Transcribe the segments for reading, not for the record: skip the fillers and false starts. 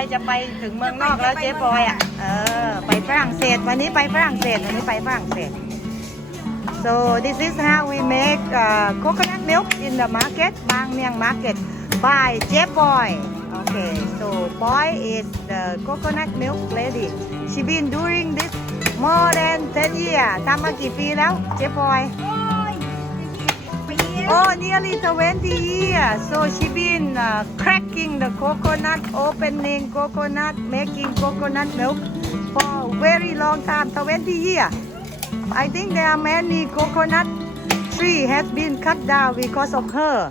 อยจะไปถึงเมืองนอกแล้วเจ๊ปอยอ่ะไปฝรั่งเศสวันนี้ไปฝรั่งเศสวันนี้ไปฝรั่งเศส so this is how we make coconut milk in the market Bang Miang market by เจ๊ปอย okay so boy is the coconut milk lady she been doing this more than 10 years ทำมากี่ปีแล้วเจ๊ปอย Oh, nearly 20 years. So she been cracking the coconut, opening coconut, making coconut milk for very long time, 20 years. I think there are many coconut tree has been cut down because of her.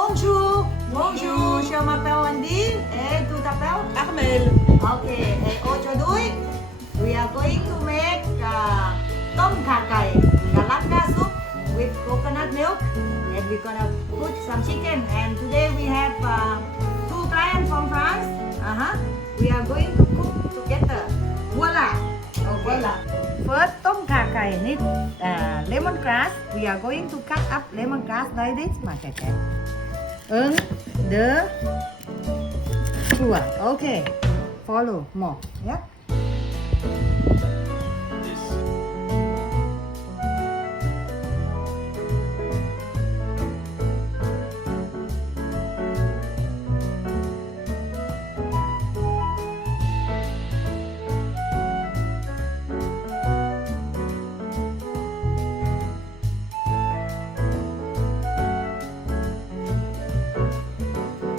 Bonjour, bonjour, je m'appelle Andy et tu t'appelles Armelle. Okay, et aujourd'hui, we are going to make Tom Kha Kai, Galangal Soup with coconut milk and we're gonna put some chicken and today we have 2 clients from France. We are going to cook together. Voila! Okay. Voila. First, Tom Kha Kai need lemongrass. We are going to cut up lemongrass like this. The sure. Okay. Follow more. Yeah.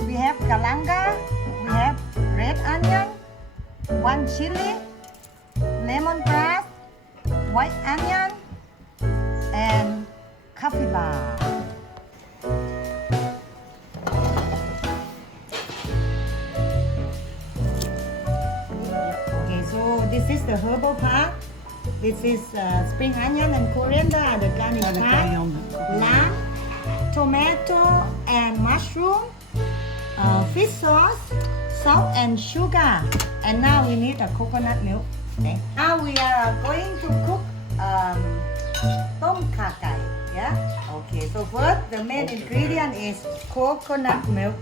We have galangal, we have red onion, 1 chili, lemongrass, white onion, and coffee bar. Okay, so this is the herbal part. This is spring onion and coriander, the garlic part, lime, tomato and mushroom, fish sauce, salt and sugar. And now we need a coconut milk. Okay. Now we are going to cook Tom Kha Kai. Yeah. Okay. So first, the main ingredient is coconut milk.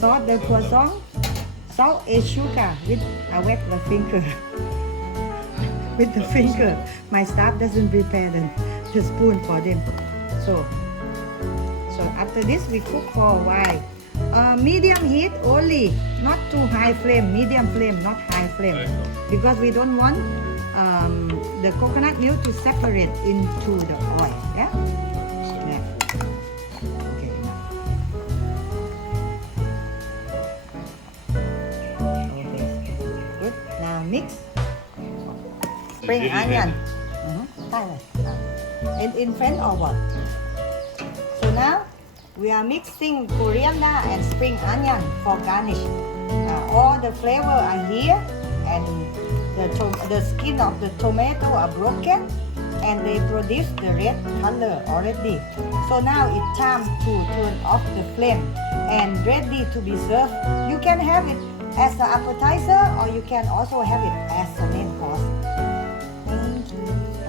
Salt the croissant. Salt is sugar with I wet the finger. With the finger. My staff doesn't prepare the spoon for them. So after this we cook for a while. Medium heat only, not too high flame. Medium flame, not high flame, because we don't want the coconut milk to separate into the oil. Yeah. Mix spring onion in front or what? So now we are mixing coriander and spring onion for garnish. All the flavor are here and the skin of the tomato are broken and they produce the red color already. So now it's time to turn off the flame and ready to be served. You can have it as an appetizer or you can also have it as a main course. Thank you.